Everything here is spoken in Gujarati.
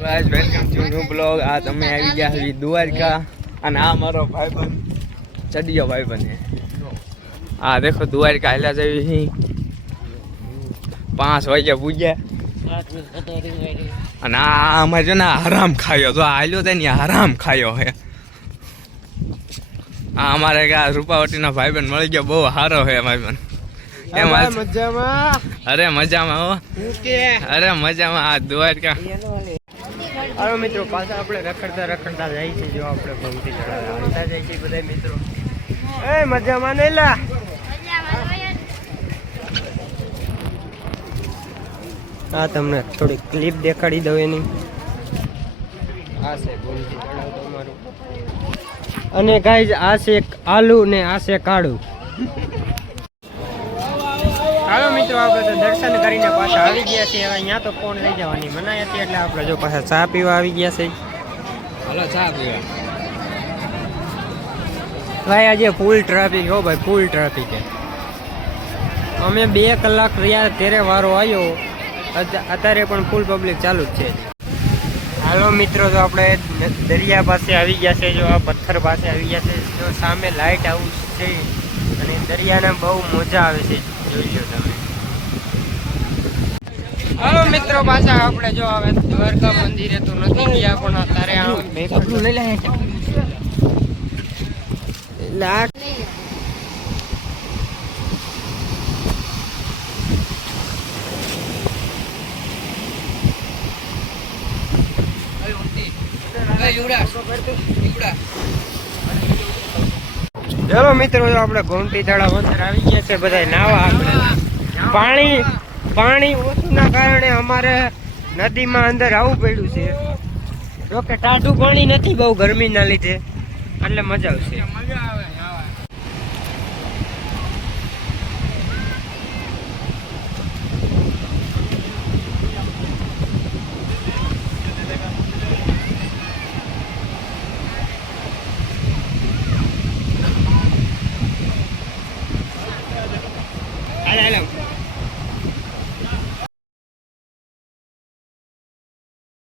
Guys welcome to new blog. આ તમે આવી ગયા છો દ્વારકા અને આ મારો ભાઈબંધ ચડિયો ભાઈબંધ છે. આ દેખો દ્વારકા હેલા જવી હી 5 વાગ્યા પૂજ્યા અને આ અમારે જો ને હરામ ખાયો તો હાલ્યો થાય ને હરામ ખાયો હે. આ અમારે રૂપાવટીના ભાઈબંધ મળી ગયો, બહુ સારો હે ભાઈબંધ. મજામાં? અરે મજામાં હો, અરે મજામાં. આ દ્વારકા હાલો મિત્રો, પાછા આપણે રખડતા જાય છે. જો આપણે ભમતી હાલતા જાય છે બધા મિત્રો. એ મજામાં નહીં લા? આ તમને થોડી ક્લિપ દેખાડી દઉં એની. આ છે ભમતી તળાવ તમારું, અને ગાઈઝ આ છે આલુ ને આ છે કાળું. હાલો મિત્રો, આપણે તો દર્શન કરીને પાછા આવી ગયા છીએ. હવે અહીંયા તો ફોન લઈ જવાની મનાઈ હતી, એટલે આપણે જો પાછા ચા પીવા આવી ગયા છે. હાલો ચા પીવા. ભાઈ આજે ફૂલ ટ્રાફિક હો ભાઈ, ફૂલ ટ્રાફિક છે. અમે 2 કલાક રહ્યા ત્યારે વારો આવ્યો, અત્યારે પણ ફૂલ પબ્લિક ચાલુ જ છે. હાલો મિત્રો, તો આપણે દરિયા પાસે આવી ગયા છે. જો આ પથ્થર પાસે આવી ગયા છે. જો સામે લાઇટ હાઉસ છે અને દરિયાને બહુ મજા આવે છે, જોઈ લો તમે. હાલો મિત્રો, પાછા આપણે જો હવે દ્વારકા મંદિરે તો નથી ગયા, પણ અત્યારે લઈ લે ચલો મિત્રો, આપણે ગોમતી તળાવ અંદર આવી ગયા છે. બધા નાવા આપણે પાણી ઓછું ના કારણે અમારે નદીમાં અંદર આવવું પડ્યું છે. જોકે ટાઢું પાણી નથી બહુ ગરમીના લીધે, એટલે મજા આવશે. હાલો